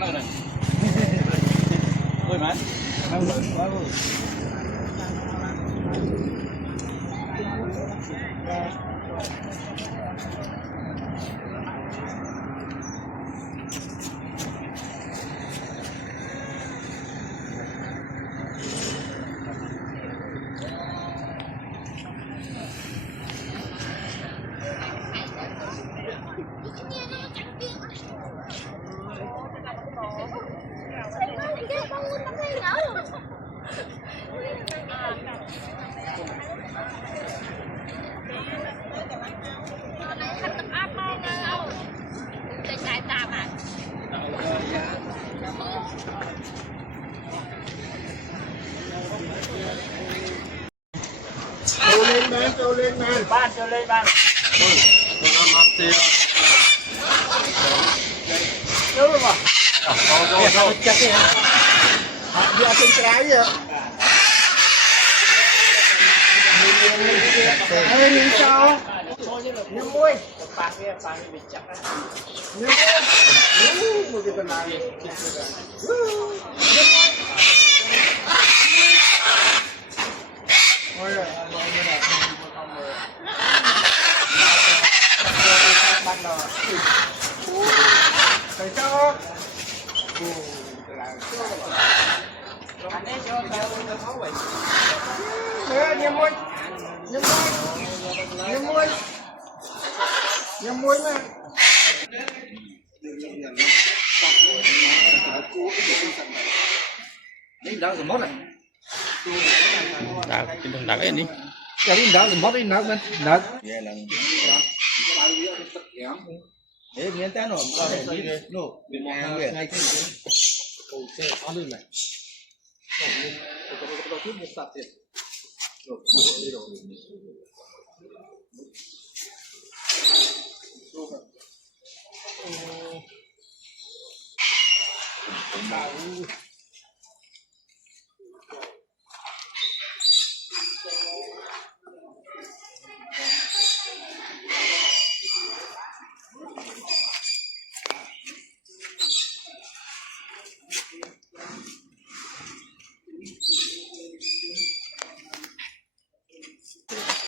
mắt đây này. Ôi má. Đang lớn quá rồi. Trâu lên man Ban cho lên ban. Đâu mà. Đâu chắc đi hả? Giờ trên trái vậy ê nhìn sao nhắm môi Pang kia bị chặt á. nhắm môi một cái phần này ôi rồi ban rồi tại sao Anh ấy cho tao khó vậy. nhắm môi nhắm môi nhắm môi nhắm môi mà Đi đâu rồi mất rồi. Đá trên đường đá cái này cái gì đó thì mất đi nát bên nát Về là để miếng té nổ nổ bị mò ngay ngay cái này. Ôi xe nó lên này. Tôi tiếp một sạt tiền. Rồi, đi rồi. Cũng